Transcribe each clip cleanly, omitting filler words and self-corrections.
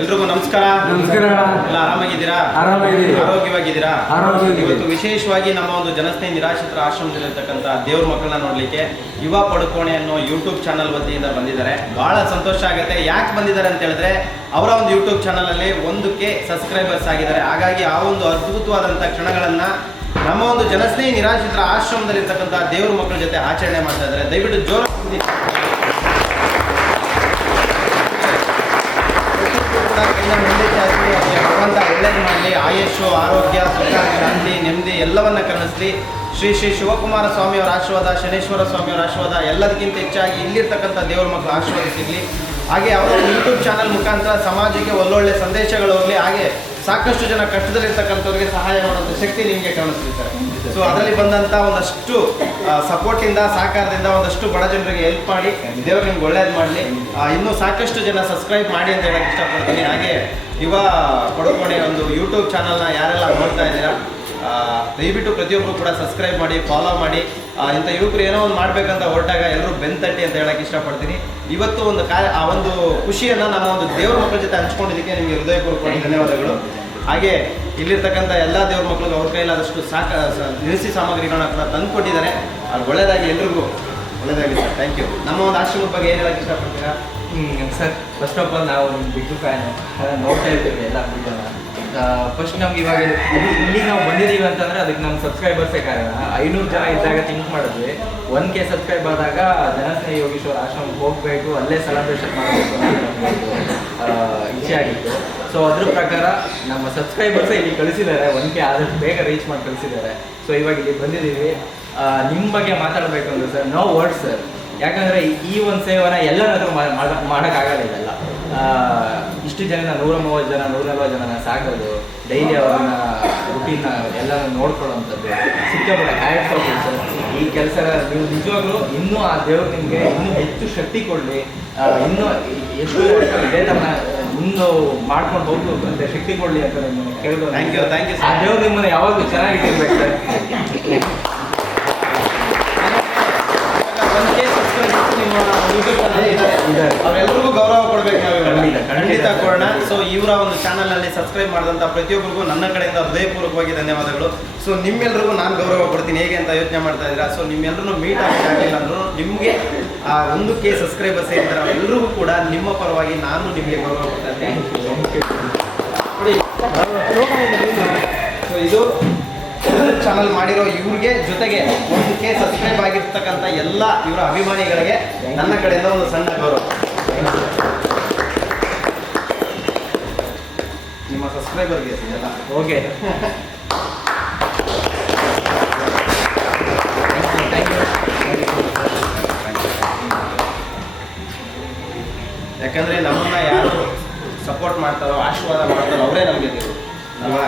ಎಲ್ರಿಗೂ ನಮಸ್ಕಾರ. ನಮಸ್ಕಾರ. ಎಲ್ಲ ಆರಾಮಾಗಿದ್ದೀರಾ? ಆರೋಗ್ಯವಾಗಿದ್ದೀರಾ? ಇವತ್ತು ವಿಶೇಷವಾಗಿ ನಮ್ಮ ಒಂದು ಜನಸ್ನೇಹಿ ನಿರಾಶ್ರಿತರ ಆಶ್ರಮದಲ್ಲಿರ್ತಕ್ಕಂಥ ದೇವ್ರ ಮಕ್ಕಳನ್ನ ನೋಡ್ಲಿಕ್ಕೆ ಯುವ ಪಡುಕೋಣೆ ಅನ್ನೋ ಯೂಟ್ಯೂಬ್ ಚಾನಲ್ ವತಿಯಿಂದ ಬಂದಿದ್ದಾರೆ. ಬಹಳ ಸಂತೋಷ ಆಗುತ್ತೆ. ಯಾಕೆ ಬಂದಿದ್ದಾರೆ ಅಂತ ಹೇಳಿದ್ರೆ ಅವರ ಒಂದು ಯೂಟ್ಯೂಬ್ ಚಾನಲ್ ಅಲ್ಲಿ 1K ಸಬ್ಸ್ಕ್ರೈಬರ್ಸ್ ಆಗಿದ್ದಾರೆ. ಹಾಗಾಗಿ ಆ ಒಂದು ಅದ್ಭುತವಾದಂಥ ಕ್ಷಣಗಳನ್ನ ನಮ್ಮ ಒಂದು ಜನಸ್ನೇಹಿ ನಿರಾಶ್ರಿತರ ಆಶ್ರಮದಲ್ಲಿರ್ತಕ್ಕಂಥ ದೇವ್ರ ಮಕ್ಕಳ ಜೊತೆ ಆಚರಣೆ ಮಾಡ್ತಾ ಇದ್ದಾರೆ. ದಯವಿಟ್ಟು ಜೋರ ಭಗವಂತ ಒಳ್ಳೇದು ಮಾಡಲಿ, ಆಯುಷು, ಆರೋಗ್ಯ, ಸುಖ, ಶಾಂತಿ, ನೆಮ್ಮದಿ ಎಲ್ಲವನ್ನ ಕರುಣಿಸಲಿ. ಶ್ರೀ ಶ್ರೀ ಶಿವಕುಮಾರ ಸ್ವಾಮಿಯವರ ಆಶೀರ್ವಾದ, ಶನೇಶ್ವರ ಸ್ವಾಮಿಯವರ ಆಶೀರ್ವಾದ, ಎಲ್ಲದಕ್ಕಿಂತ ಹೆಚ್ಚಾಗಿ ಇಲ್ಲಿರ್ತಕ್ಕಂಥ ದೇವರ ಮಕ್ಕಳು ಆಶೀರ್ವಾದ ಸಿಗಲಿ. ಹಾಗೆ ಅವರ ಯೂಟ್ಯೂಬ್ ಚಾನಲ್ ಮುಖಾಂತರ ಸಮಾಜಕ್ಕೆ ಒಳ್ಳೊಳ್ಳೆ ಸಂದೇಶಗಳು ಹೋಗಲಿ. ಹಾಗೆ ಸಾಕಷ್ಟು ಜನ ಕಷ್ಟದಲ್ಲಿರ್ತಕ್ಕಂಥವ್ರಿಗೆ ಸಹಾಯ ಮಾಡುವಂಥ ಶಕ್ತಿ ನಿಮಗೆ ಕಾಣಿಸ್ಲಿ ಸರ್. ಸೊ ಅದರಲ್ಲಿ ಬಂದಂಥ ಒಂದಷ್ಟು ಸಪೋರ್ಟಿಂದ, ಸಹಕಾರದಿಂದ ಒಂದಷ್ಟು ಬಡ ಜನರಿಗೆ ಹೆಲ್ಪ್ ಮಾಡಿ, ದೇವರು ನಿಮ್ಗೆ ಒಳ್ಳೇದು ಮಾಡಲಿ. ಇನ್ನೂ ಸಾಕಷ್ಟು ಜನ ಸಬ್ಸ್ಕ್ರೈಬ್ ಮಾಡಿ ಅಂತ ಹೇಳಕ್ಕೆ ಇಷ್ಟಪಡ್ತೀನಿ. ಹಾಗೆ ಯುವ ಪಡುಕೋಣೆ ಒಂದು ಯೂಟ್ಯೂಬ್ ಚಾನಲ್ನ ಯಾರೆಲ್ಲ ನೋಡ್ತಾ ಇದ್ದೀರಾ, ದಯವಿಟ್ಟು ಪ್ರತಿಯೊಬ್ಬರು ಕೂಡ ಸಬ್ಸ್ಕ್ರೈಬ್ ಮಾಡಿ, ಫಾಲೋ ಮಾಡಿ. ಇಂಥ ಯುವಕರು ಏನೋ ಒಂದು ಮಾಡಬೇಕಂತ ಹೊರಟಾಗ ಎಲ್ಲರೂ ಬೆಂತಟ್ಟಿ ಅಂತ ಹೇಳಕ್ಕೆ ಇಷ್ಟಪಡ್ತೀನಿ. ಇವತ್ತು ಒಂದು ಆ ಒಂದು ಖುಷಿಯನ್ನು ನಮ್ಮ ಒಂದು ದೇವ್ರ ಮಕ್ಕಳ ಜೊತೆ ಹಂಚ್ಕೊಂಡಿದ್ದಕ್ಕೆ ನಿಮಗೆ ಹೃದಯಪೂರ್ವಕವಾಗಿ ಧನ್ಯವಾದಗಳು. ಹಾಗೆ ಇಲ್ಲಿರ್ತಕ್ಕಂಥ ಎಲ್ಲ ದೇವ್ರ ಮಕ್ಕಳಿಗೆ ಅವ್ರ ಕೈಲಾದಷ್ಟು ದಿನಸಿ ಸಾಮಗ್ರಿಗಳನ್ನ ಕೂಡ ತಂದು ಕೊಟ್ಟಿದ್ದಾರೆ. ಅದು ಒಳ್ಳೆಯದಾಗಿ ಎಲ್ರಿಗೂ ಒಳ್ಳೆಯದಾಗಿ ಸರ್. Thank you. ನಮ್ಮ ಒಂದು ಆಶ್ರಮದ ಬಗ್ಗೆ ಏನು ಹೇಳಕ್ಕೆ ಇಷ್ಟಪಡ್ತೀರಾ? ಸರ್, ಫಸ್ಟ್ ಆಫ್ ಆಲ್ ನಾವು ಬಿಗ್ ಫ್ಯಾನ್, ನೋಡ್ತಾ ಇರ್ತೀವಿ ಎಲ್ಲ ವಿಡಿಯೋನ. ಫಸ್ಟ್ ನಮ್ಗೆ ಇವಾಗ ಇಲ್ಲಿಗೆ ನಾವು ಬಂದಿದ್ದೀವಿ ಅಂತಂದರೆ ಅದಕ್ಕೆ ನಮ್ಮ ಸಬ್ಸ್ಕ್ರೈಬರ್ಸೇ ಕಾರಣ. 500 ಜನ ಇದ್ದಾಗ ಥಿಂಕ್ ಮಾಡಿದ್ವಿ 1K ಸಬ್ಸ್ಕ್ರೈಬ್ ಆದಾಗ ಜನಸ್ನೇಹಿ ಯೋಗೀಶ್ವರ ಆಶ್ರಮಕ್ಕೆ ಹೋಗಬೇಕು, ಅಲ್ಲೇ ಸೆಲೆಬ್ರೇಷನ್ ಮಾಡಬೇಕು ಅಂತ ಇಚ್ಛೆ ಆಗಿತ್ತು. ಸೊ ಅದ್ರ ಪ್ರಕಾರ ನಮ್ಮ ಸಬ್ಸ್ಕ್ರೈಬರ್ಸೇ ಇಲ್ಲಿ ಕಳಿಸಿದ್ದಾರೆ. 1K ಆದಷ್ಟು ಬೇಗ ರೀಚ್ ಮಾಡಿ ಕಳಿಸಿದ್ದಾರೆ. ಸೊ ಇವಾಗ ಇಲ್ಲಿ ಬಂದಿದ್ದೀವಿ. ನಿಮ್ಮ ಬಗ್ಗೆ ಮಾತಾಡಬೇಕು ಅಂದರೆ ಸರ್, ನೋ ವರ್ಡ್ಸ್ ಸರ್. ಯಾಕಂದರೆ ಈ ಒಂದು ಸೇವೆನ ಎಲ್ಲರ ಹತ್ರ ಮಾಡೋಕ್ಕಾಗಲ್ಲ. ಇದೆಲ್ಲ ಇಷ್ಟು ಜನ 130 ಜನ 140 ಜನನ ಸಾಕೋದು, ಡೈಲಿ ಅವ್ರನ್ನ ರುಟೀನ್ನ ಎಲ್ಲ ನೋಡ್ಕೊಳ್ಳೋವಂಥದ್ದು ಸಿಕ್ಕಾಪಟ್ಟೆ ಹ್ಯಾಟ್ಸ್ ಆಫ್ ಸರ್. ಈ ಕೆಲಸ ನೀವು ನಿಜವಾಗ್ಲೂ ಇನ್ನೂ ಆ ದೇವ್ರು ನಿಮಗೆ ಇನ್ನೂ ಹೆಚ್ಚು ಶಕ್ತಿ ಕೊಡಲಿ, ಇನ್ನೂ ಎಷ್ಟು ಇದೇ ಥರ ಮುಂದೆ ಮಾಡ್ಕೊಂಡು ಹೋಗ್ಬೇಕು ಅಂತ ಶಕ್ತಿ ಕೊಡಲಿ ಅಂತ ನಿಮ್ಮನ್ನು ಕೇಳ್ಬೋದು. Thank you. ಥ್ಯಾಂಕ್ ಯು ಆ ದೇವ್ರು ನಿಮ್ಮನ್ನು ಯಾವಾಗಲೂ ಚೆನ್ನಾಗಿಟ್ಟಿರ್ಬೇಕು ಸರ್. ಅವರೆಲ್ಲರಿಗೂ ಗೌರವ ಕೊಡಬೇಕು. ಖಂಡಿತ ಕೊಡೋಣ. ಸೊ ಇವರ ಒಂದು ಚಾನಲ್ನಲ್ಲಿ ಸಬ್ಸ್ಕ್ರೈಬ್ ಮಾಡಿದಂಥ ಪ್ರತಿಯೊಬ್ಬರಿಗೂ ನನ್ನ ಕಡೆಯಿಂದ ಹೃದಯಪೂರ್ವಕವಾಗಿ ಧನ್ಯವಾದಗಳು. ಸೊ ನಿಮ್ಮೆಲ್ಲರಿಗೂ ನಾನು ಗೌರವ ಕೊಡ್ತೀನಿ. ಹೇಗೆ ಅಂತ ಯೋಚನೆ ಮಾಡ್ತಾ ಇದ್ದೀರಾ? ಸೊ ನಿಮ್ಮೆಲ್ಲರೂ ಮೀಟ್ ಆಗಿಲ್ಲ ಅಂದರೂ ನಿಮಗೆ ಆ 1K ಸಬ್ಸ್ಕ್ರೈಬರ್ಸ್ ಇರ್ತಾರೆ, ಎಲ್ಲರಿಗೂ ಕೂಡ ನಿಮ್ಮ ಪರವಾಗಿ ನಾನು ನಿಮಗೆ ಗೌರವ ಕೊಡ್ತಾ ಇದ್ದೀನಿ. ಸೊ ಇದು ಚಾನಲ್ ಮಾಡಿರೋ ಇವ್ರಿಗೆ ಜೊತೆಗೆ 1K ಸಬ್ಸ್ಕ್ರೈಬ್ ಆಗಿರ್ತಕ್ಕಂಥ ಎಲ್ಲ ಇವರ ಅಭಿಮಾನಿಗಳಿಗೆ ನನ್ನ ಕಡೆಯಿಂದ ಒಂದು ಸಣ್ಣ ಗೌರವ. ನಿಮ್ಮ ಸಬ್ಸ್ಕ್ರೈಬರ್ಗೆ ಎಲ್ಲ ಓಕೆ. ಯಾಕಂದರೆ ನಮ್ಮನ್ನ ಯಾರು ಸಪೋರ್ಟ್ ಮಾಡ್ತಾರೋ, ಆಶೀರ್ವಾದ ಮಾಡ್ತಾರೋ ಅವರೇ ನಮಗೆ ದೇವರು ಅಲ್ವಾ?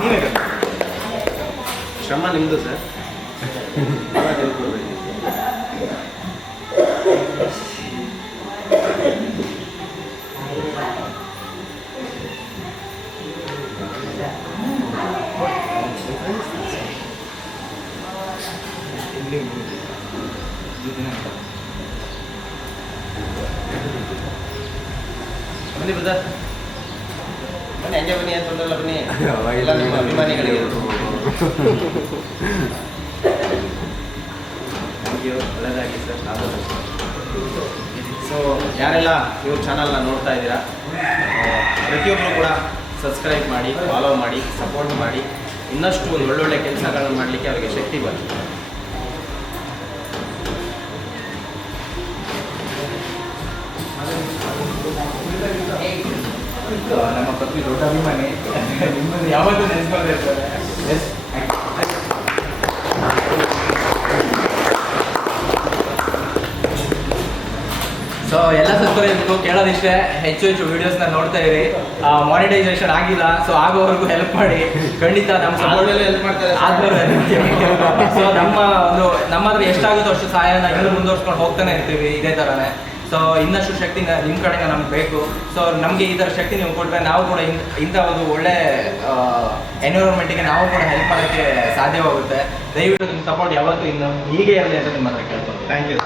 ನೀವೇ ಶ್ರಮ ನಿಮ್ಮದು ಸರ್. ಬನ್ನಿ ಬ್ರದರ್, ಬನ್ನಿ, ಹಂಗೆ ಬನ್ನಿ ಅಂತ ತೊಂದರೆಲ್ಲ, ಬನ್ನಿ. ಎಲ್ಲ ನಿಮ್ಮ ಅಭಿಮಾನಿಗಳಿಗೆ ಥ್ಯಾಂಕ್ ಯು. ಒಳ್ಳೆಯದಾಗಿ ಸರ್. ಸೊ ಯಾರೆಲ್ಲ ಇವ್ರ ಚಾನಲ್ನ ನೋಡ್ತಾ ಇದ್ದೀರಾ, ಪ್ರತಿಯೊಬ್ಬರು ಕೂಡ ಸಬ್ಸ್ಕ್ರೈಬ್ ಮಾಡಿ, ಫಾಲೋ ಮಾಡಿ, ಸಪೋರ್ಟ್ ಮಾಡಿ. ಇನ್ನಷ್ಟು ಒಂದು ಒಳ್ಳೊಳ್ಳೆ ಕೆಲಸಗಳನ್ನು ಮಾಡಲಿಕ್ಕೆ ಅವರಿಗೆ ಶಕ್ತಿ ಬರಲಿ. ನಮ್ಮ ಪತ್ನಿ ದೊಡ್ಡ ಅಭಿಮಾನಿ, ನಿಮ್ಮನ್ನು ಯಾವತ್ತೂ ನೆನೆಸ್ಕೊಂಡಿರ್ತಾರೆ. ಸೊ ಎಲ್ಲ ಸಬ್ಸ್ಕ್ರೈಬರ್ಗೂ ಕೇಳೋದಿಷ್ಟೇ, ಹೆಚ್ಚು ವೀಡಿಯೋಸ್ನ ನೋಡ್ತಾ ಇರಿ. ಮಾನಿಟೈಸೇಷನ್ ಆಗಿಲ್ಲ, ಸೊ ಆಗೋವರೆಗೂ ಹೆಲ್ಪ್ ಮಾಡಿ. ಖಂಡಿತ ನಮ್ಮ ಸಪೋರ್ಟ್ ಹೆಲ್ಪ್ ಮಾಡ್ತಾರೆ ಆದ್ಮೇಲೆ. ಸೊ ನಮ್ಮ ಹತ್ರ ಎಷ್ಟಾಗುತ್ತೋ ಅಷ್ಟು ಸಹಾಯನ ಇನ್ನೂ ಮುಂದುವರ್ಸ್ಕೊಂಡು ಹೋಗ್ತಾನೆ ಇರ್ತೀವಿ ಇದೇ ಥರನೇ. ಸೊ ಇನ್ನಷ್ಟು ಶಕ್ತಿ ನಿಮ್ಮ ಕಡೆಯಿಂದ ನಮ್ಗೆ ಬೇಕು. ಸೊ ನಮಗೆ ಈ ಥರ ಶಕ್ತಿ ನೀವು ಕೊಟ್ಟರೆ ನಾವು ಕೂಡ ಇಂಥ ಒಂದು ಒಳ್ಳೆ ಎನ್ವಿರಾನ್ಮೆಂಟಿಗೆ ನಾವು ಕೂಡ ಹೆಲ್ಪ್ ಮಾಡೋಕ್ಕೆ ಸಾಧ್ಯವಾಗುತ್ತೆ. ದಯವಿಟ್ಟು ನಿಮ್ಮ ಸಪೋರ್ಟ್ ಯಾವತ್ತೂ ಇನ್ನು ಹೀಗೆ ಇರಲಿ ಅಂತ ನಿಮ್ಮ ಹತ್ರ ಕೇಳ್ಬೋದು. Thank you.